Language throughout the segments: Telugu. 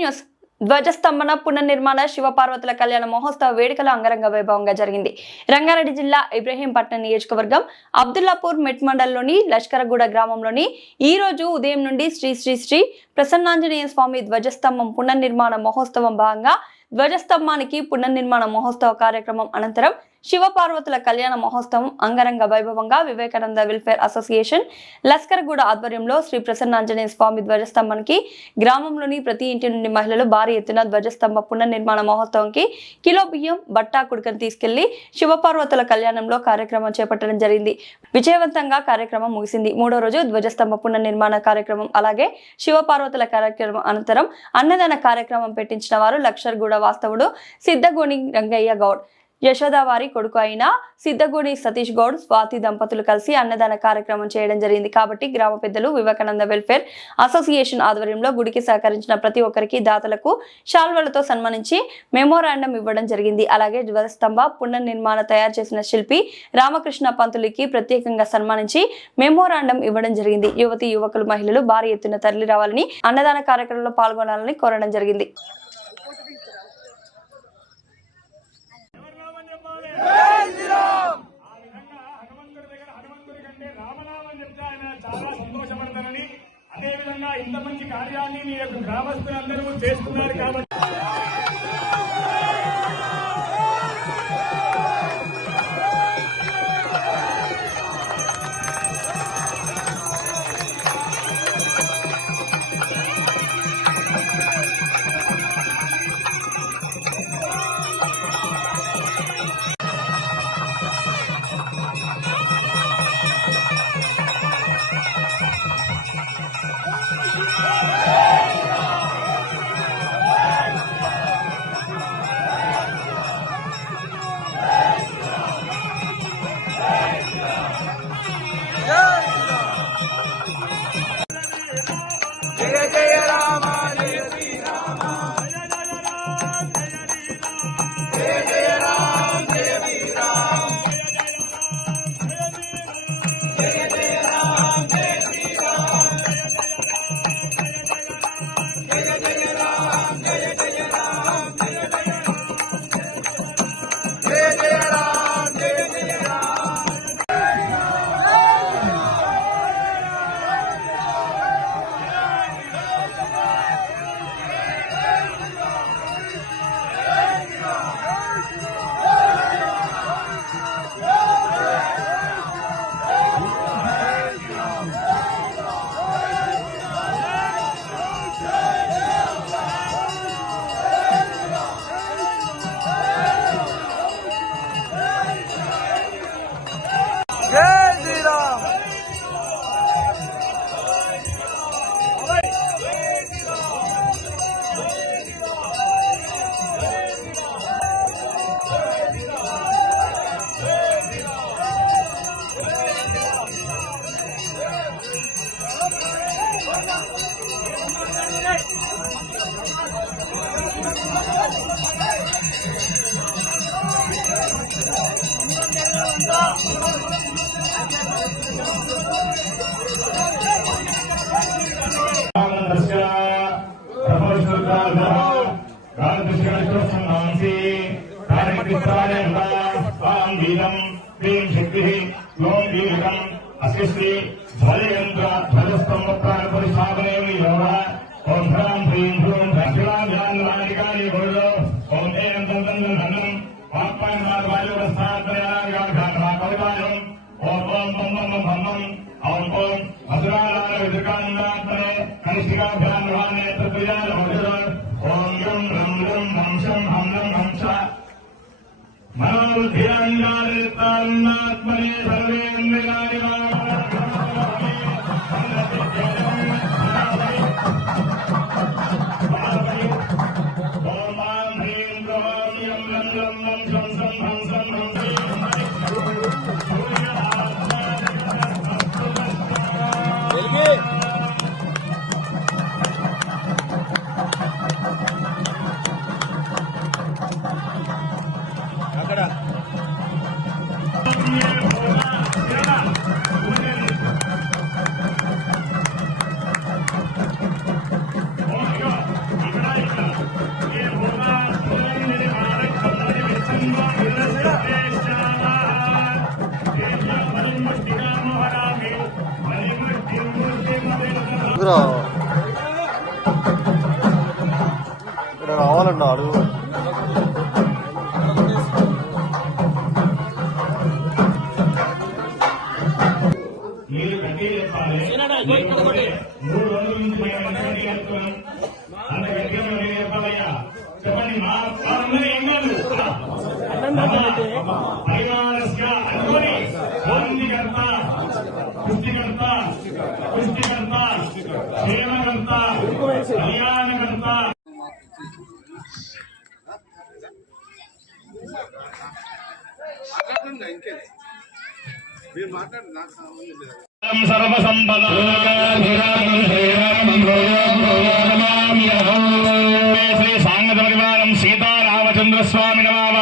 న్యూస్. ధ్వజస్తంభన పునర్నిర్మాణ శివపార్వతుల కళ్యాణ మహోత్సవ వేడుకల అంగరంగ వైభవంగా జరిగింది. రంగారెడ్డి జిల్లా ఇబ్రహీంపట్నం నియోజకవర్గం అబ్దుల్లాపూర్ మెట్ మండలంలోని లష్కరగూడ గ్రామంలోని ఈ రోజు ఉదయం నుండి శ్రీ శ్రీ శ్రీ ప్రసన్నాంజనేయ స్వామి ధ్వజస్తంభం పునర్నిర్మాణ మహోత్సవం భాగంగా ధ్వజస్తంభానికి పునర్నిర్మాణ మహోత్సవ కార్యక్రమం అనంతరం శివపార్వతుల కళ్యాణ మహోత్సవం అంగరంగ వైభవంగా వివేకానంద వెల్ఫేర్ అసోసియేషన్ లస్కర్గూడ ఆధ్వర్యంలో శ్రీ ప్రసన్నాంజనేయ స్వామి ధ్వజస్తంభానికి గ్రామంలోని ప్రతి ఇంటి నుండి మహిళలు భారీ ఎత్తున ధ్వజస్తంభ పునర్నిర్మాణ మహోత్సవంకి కిలో బియ్యం బట్టా కుడుకను తీసుకెళ్ళి శివపార్వతుల కళ్యాణంలో కార్యక్రమం చేపట్టడం జరిగింది. విజయవంతంగా కార్యక్రమం ముగిసింది. మూడో రోజు ధ్వజస్తంభ పునర్నిర్మాణ కార్యక్రమం అలాగే శివపార్వతుల కార్యక్రమం అనంతరం అన్నదాన కార్యక్రమం పెట్టించిన వారు లక్షర్గూడ వాస్తవుడు సిద్ధగోని రంగయ్య గౌడ్. యశోదావారి కొడుకు అయిన సిద్ధగూడి సతీష్ గౌడ్ స్వాతి దంపతులు కలిసి అన్నదాన కార్యక్రమం చేయడం జరిగింది. కాబట్టి గ్రామ పెద్దలు వివేకానంద వెల్ఫేర్ అసోసియేషన్ ఆధ్వర్యంలో గుడికి సహకరించిన ప్రతి ఒక్కరికి దాతలకు శాల్వలతో సన్మానించి మెమోరాండం ఇవ్వడం జరిగింది. అలాగే ధ్వజస్తంభ పునర్నిర్మాణ తయారు చేసిన శిల్పి రామకృష్ణ పంతులకి ప్రత్యేకంగా సన్మానించి మెమోరాండం ఇవ్వడం జరిగింది. యువతి యువకులు మహిళలు భారీ ఎత్తున తరలి రావాలని అన్నదాన కార్యక్రమంలో పాల్గొనాలని కోరడం జరిగింది. ఇంత మంచి కార్యాన్ని మీ యొక్క గ్రామస్తులందరూ చేస్తున్నారు కాబట్టి. జై క్లీం శక్తిః లోం వీరం ధ్వజయంత్ర ధ్వజస్తంభ ప్రాణ ప్రాణపరిశాపనే యోగా. చెప్పండి మా వాళ్ళందరూ ఏం కాదు పరివారస్య అనుకొని శాంతికర్త సృష్టికర్త సృష్టికర్త శ్రీ పరివారం సీతారామచంద్రస్వామి స్వామి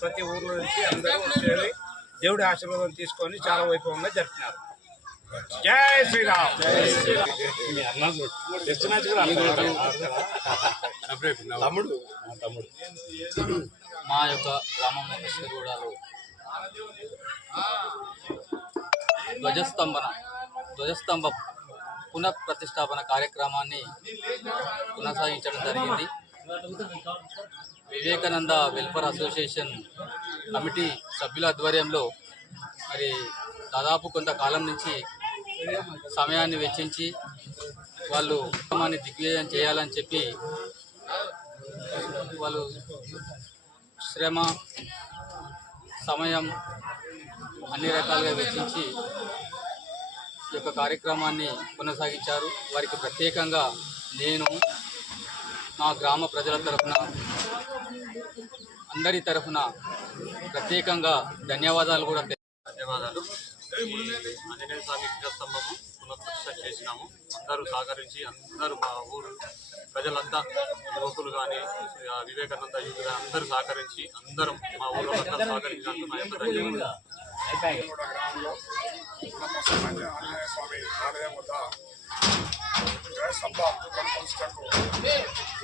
ప్రతి ఊర్లో నుంచి అందరూ వచ్చేది. దేవుడి ఆశీర్వాదం తీసుకొని చాలా వైభవంగా జరిపినారు. జై శ్రీరామ్. తమ్ముడు? తమ్ముడు. మా యొక్క గ్రామంలో కృష్ణగూడలో ధ్వజస్తంభన ధ్వజస్తంభ పునఃప్రతిష్టాపన కార్యక్రమాన్ని కొనసాగించడం జరిగింది. వివేకానంద వెల్ఫేర్ అసోసియేషన్ కమిటీ సభ్యుల ఆధ్వర్యంలో మరి దాదాపు కొంతకాలం నుంచి సమయాన్ని వెచ్చించి వాళ్ళు కార్యక్రమాన్ని దిగ్విజయం చేయాలని చెప్పి వాళ్ళు శ్రమ సమయం అన్ని రకాలుగా వెచ్చించి ఈ యొక్క కార్యక్రమాన్ని కొనసాగించారు. వారికి ప్రత్యేకంగా నేను మా గ్రామ ప్రజల తరఫున అందరి తరఫున ప్రత్యేకంగా ధన్యవాదాలు కూడా ధన్యవాదాలు. ఆంజనేయ స్వామి విగ్రహస్తంభము పునఃప్రతిష్ఠ చేసినాము. అందరూ సహకరించి అందరూ మా ఊరు ప్రజలంతా యువకులు కానీ వివేకానంద యూత్ కానీ అందరూ సహకరించి అందరం మా ఊళ్ళో అందరూ సహకరించినందుకు నా యొక్క ధన్యవాదాలు. ఆంజనేయ స్వామి ఆలయం వద్ద జయస్తంభ కనపరుచుటకు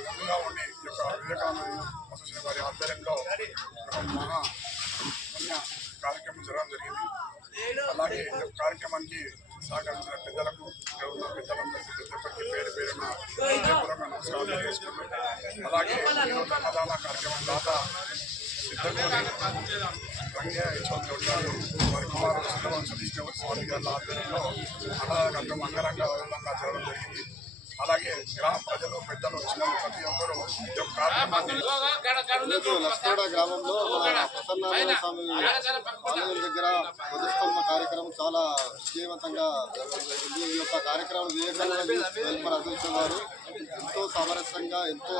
ముందుగా ఉండి ఈ యొక్క వివేకానంద అసోసియేషన్ వారి ఆధ్వర్యంలో ఒక మహా పుణ్య కార్యక్రమం జరగడం జరిగింది అలాగే ఈ యొక్క కార్యక్రమానికి సహకరించిన పెద్దలకు ఇక్కడ ఉన్న పెద్దలందరికీ ప్రతి ఒక్కరికి పేరు పేరున హృదయపూర్వక నమస్కారాలు తెలియజేసుకున్నాం అలాగే ఈరోజు అన్నదాన కార్యక్రమం దాత సిద్ధంగా రంగయ్య చౌదరి వారి కుమారుడు సిద్ధవన్ సతీష్ గౌడ్ స్వామి గారి ఆధ్వర్యంలో అన్నదానం అంగరంగ వైభవంగా జరగడం జరిగింది. అలాగే గ్రామ ప్రజలు పెద్దలు చిన్నలు ప్రతి ఒక్కరూ గ్రామంలో దగ్గర ధ్వజస్తంభ కార్యక్రమం చాలా విజయవంతంగా జరగడం జరిగింది. ఈ యొక్క కార్యక్రమం వెల్ఫేర్ అసోసియేషన్ వారు ఎంతో సామరస్యంగా ఎంతో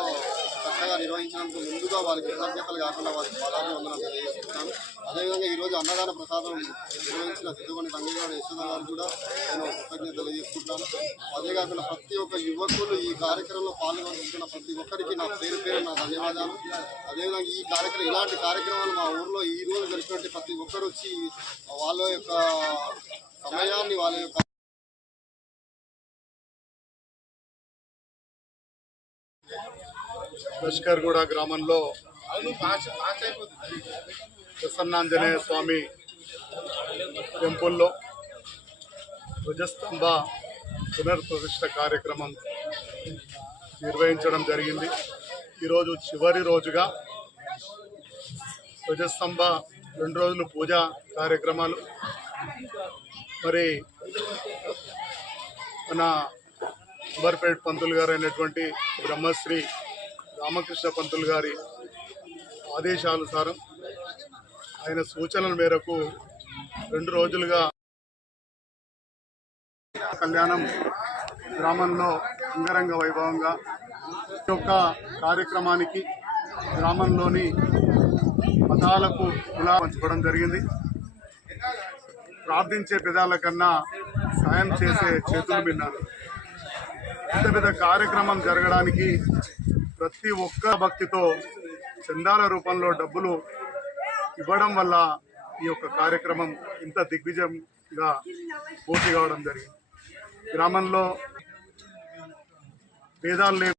చక్కగా నిర్వహించినందుకు ముందుగా వారికి కృతజ్ఞతలు కాకుండా వారికి పదాన్ని వందనం తెలియజేస్తున్నాను అదేవిధంగా ఈ రోజు అన్నదాన ప్రసాదం నిర్వహించిన సిద్ధుకొని యశోద గారు కూడా నేను కృతజ్ఞతలు తెలియజేసుకుంటాను అదే కాకుండా ప్రతి ఒక్క యువకులు ఈ కార్యక్రమంలో పాల్గొంటున్న ప్రతి ఒక్కరికి నా పేరు పేరు నా ధన్యవాదాలు. అదేవిధంగా ఈ కార్యక్రమం ఇలాంటి కార్యక్రమాలు మా ఊర్లో ఈ రోజు జరిగినటువంటి ప్రతి ఒక్కరు వచ్చి వాళ్ళ యొక్క సమయాన్ని వాళ్ళ యొక్క లష్కర్గూడ గ్రామంలో ప్రసన్నాంజనేయ స్వామి టెంపుల్లో ధ్వజస్తంభ పునర్ప్రతిష్ట కార్యక్రమం నిర్వహించడం జరిగింది. ఈరోజు చివరి రోజుగా ధ్వజస్తంభ రెండు రోజులు పూజా కార్యక్రమాలు. మరి మన అంబర్పేట్ పంతులు గారు అయినటువంటి బ్రహ్మశ్రీ రామకృష్ణ పంతులు గారి ఆదేశానుసారం ఆయన సూచనల మేరకు రెండు రోజులుగా కళ్యాణం గ్రామంలో అంగరంగ వైభవంగా ఈ యొక్క కార్యక్రమానికి గ్రామంలోని మతాలకు కులా పంచుకోవడం జరిగింది. ప్రార్థించే పెదాల కన్నా సాయం చేసే చేతులు విన్నారు పెద్ద పెద్ద కార్యక్రమం జరగడానికి ప్రతి ఒక్క భక్తితో చందాల రూపంలో డబ్బులు ఇవ్వడం వల్ల ఈ యొక్క కార్యక్రమం ఇంత దిగ్విజయంగా పూర్తి కావడం జరిగింది. గ్రామంలో భేదాలు లేవు.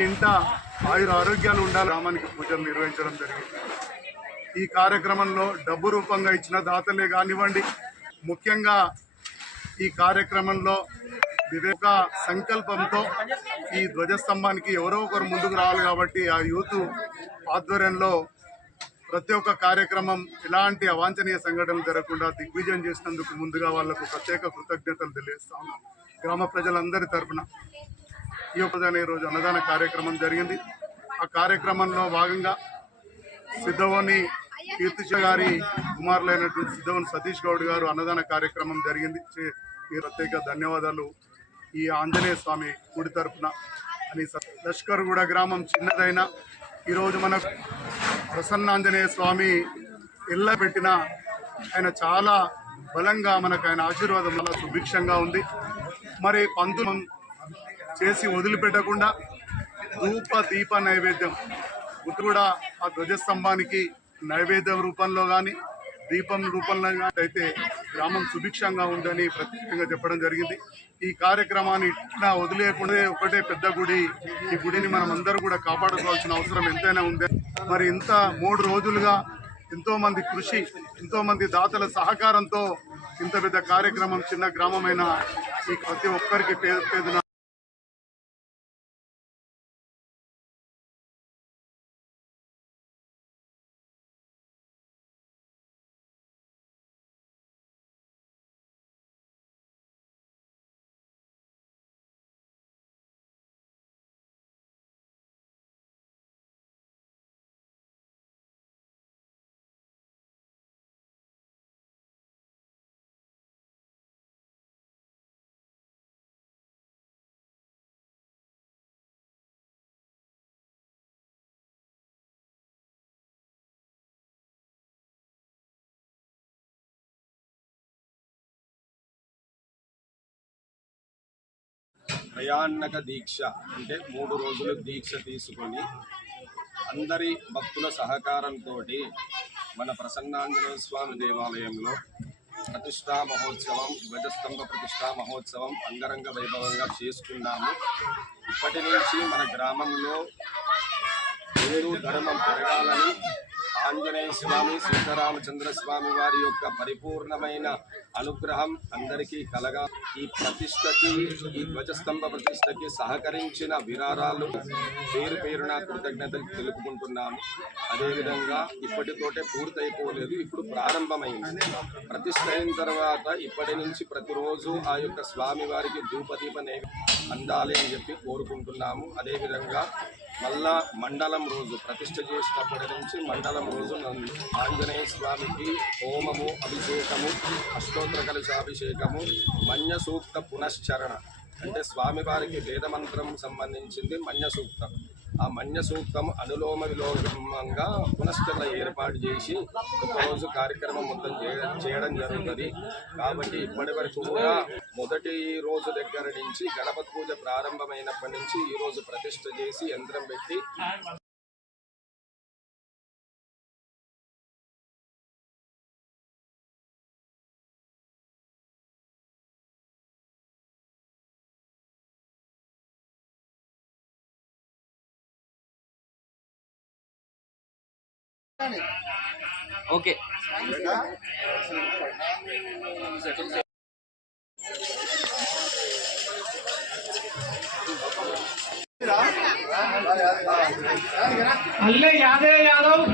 ఇంత ఆయుర ఆరోగ్యాలు ఉండాలి. గ్రామానికి పూజలు నిర్వహించడం జరిగింది. ఈ కార్యక్రమంలో డబ్బు రూపంగా ఇచ్చిన దాతలే కానివ్వండి ముఖ్యంగా ఈ కార్యక్రమంలో వివేక సంకల్పంతో ఈ ధ్వజస్తంభానికి ఎవరో ఒకరు ముందుకు రావాలి కాబట్టి ఆ యూత్ ఆధ్వర్యంలో ప్రతి ఒక్క కార్యక్రమం ఎలాంటి అవాంఛనీయ సంఘటనలు జరగకుండా దిగ్విజయం చేసినందుకు ముందుగా వాళ్ళకు ప్రత్యేక కృతజ్ఞతలు తెలియజేస్తా గ్రామ ప్రజలందరి తరపున ఈ యొక్క ఈ రోజు అన్నదాన కార్యక్రమం జరిగింది. ఆ కార్యక్రమంలో భాగంగా సిద్ధవని కీర్తిజ గారి కుమారులైనటువంటి సిద్ధవని సతీష్ గౌడ్ గారు అన్నదాన కార్యక్రమం జరిగింది. చే- ఈ ప్రత్యేక ధన్యవాదాలు ఈ ఆంజనేయ స్వామి గుడి తరపున అని లష్కర్గూడ గ్రామం చిన్నదైనా ఈరోజు మనకు ప్రసన్నాంజనేయ స్వామి ఇళ్ళ పెట్టిన ఆయన చాలా బలంగా మనకు ఆయన ఆశీర్వాదం వల్ల సుభిక్షంగా ఉంది. మరి పంతులు చేసి వదిలిపెట్టకుండా ధూప దీప నైవేద్యం గుర్తు కూడా ఆ ధ్వజస్తంభానికి నైవేద్య రూపంలో కానీ దీపం రూపంలో కానీ అయితే గ్రామం సుభిక్షంగా ఉందని ప్రత్యేకంగా చెప్పడం జరిగింది. ఈ కార్యక్రమాన్ని ఇట్లా వదిలేయకుండా ఒకటే పెద్ద గుడి. ఈ గుడిని మనం అందరూ కూడా కాపాడుకోవాల్సిన అవసరం ఎంతైనా ఉంది. మరి ఇంత మూడు రోజులుగా ఎంతో మంది కృషి ఎంతో మంది దాతల సహకారంతో ఇంత పెద్ద కార్యక్రమం చిన్న గ్రామమైన ఈ ప్రతి ఒక్కరికి పేద భయానక దీక్ష అంటే మూడు రోజులు దీక్ష తీసుకొని అందరి భక్తుల సహకారంతో మన ప్రసన్నాంజనేయ స్వామి దేవాలయంలో ప్రతిష్టా మహోత్సవం ధ్వజస్తంభ ప్రతిష్టా మహోత్సవం అంగరంగ వైభవంగా చేసుకున్నాము ఇప్పటి నుంచి మన గ్రామంలో హిందూ ధర్మం పెరగాలని ఆంజనేయ స్వామి సీతారామచంద్ర స్వామి వారి యొక్క పరిపూర్ణమైన అనుగ్రహం అందరికీ కలగా ఈ ప్రతిష్టకి ఈ ధ్వజస్తంభ ప్రతిష్టకి సహకరించిన విరారాలు పేరు పేరున కృతజ్ఞతలు తెలుపుకుంటున్నాము. అదేవిధంగా ఇప్పటితోటే పూర్తయిపోలేదు ఇప్పుడు ప్రారంభమైంది. ప్రతిష్ట అయిన తర్వాత ఇప్పటి నుంచి ప్రతిరోజు ఆ యొక్క స్వామి వారికి ధూపదీప నైవేద్యం అందాలి అని చెప్పి కోరుకుంటున్నాము. అదేవిధంగా మళ్ళా మండలం రోజు ప్రతిష్ట చేసినప్పటి నుంచి మండలం రోజు నందు ఆంజనేయ స్వామికి హోమము అభిషేకము అష్టోత్తర కలశాభిషేకము మన్య సూక్త పునశ్చరణ. అంటే స్వామివారికి వేదమంత్రం సంబంధించింది మన్య సూక్తం. ఆ మన్య సూక్తం అనులోమ విలోమంగా పునశ్చరణ ఏర్పాటు చేసి ఒకరోజు కార్యక్రమం మొత్తం చేయడం జరుగుతుంది. కాబట్టి ఇప్పటి వరకు కూడా మొదటి రోజు దగ్గర నుంచి గణపతి పూజ ప్రారంభమైనప్పటి నుంచి ఈ రోజు ప్రతిష్ట చేసి యంత్రం పెట్టి ఓకే. అల్లే యాదవ్ యాదవ్.